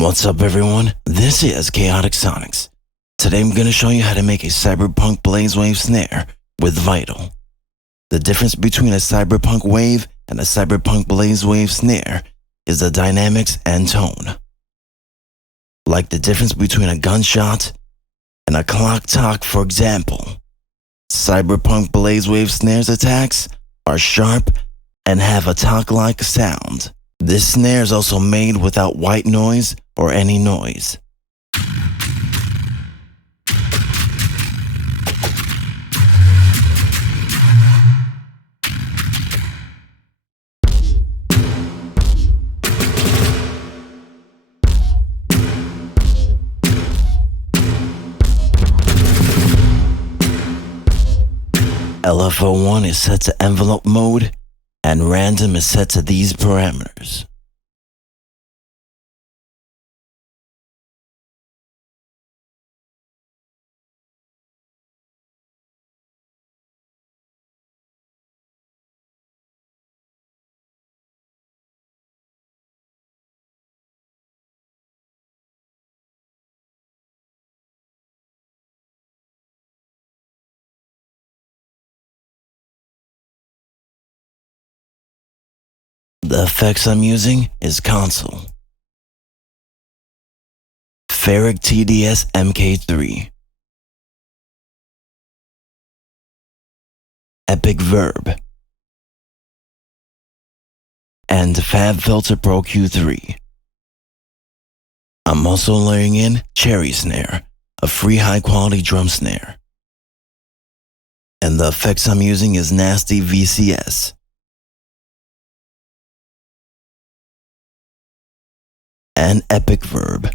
What's up everyone, this is Chaotic Sonics. Today I'm going to show you how to make a CyberpunkBlazeWave Snare with Vital. The difference between a Cyberpunk Wave and a CyberpunkBlazeWave Snare is the dynamics and tone. Like the difference between a gunshot and a clock talk, for example. CyberpunkBlazeWave Snare's attacks are sharp and have a talk-like sound. This snare is also made without white noise or any noise. LFO1 is set to envelope mode, and random is set to these parameters. The effects I'm using is console, Ferric TDS MK3, Epic Verb, and FabFilter Pro Q3. I'm also layering in Cherry Snare, a free high-quality drum snare. And the effects I'm using is Nasty VCS. And Epic Verb.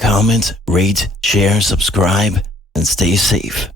Comment, rate, share, subscribe, and stay safe.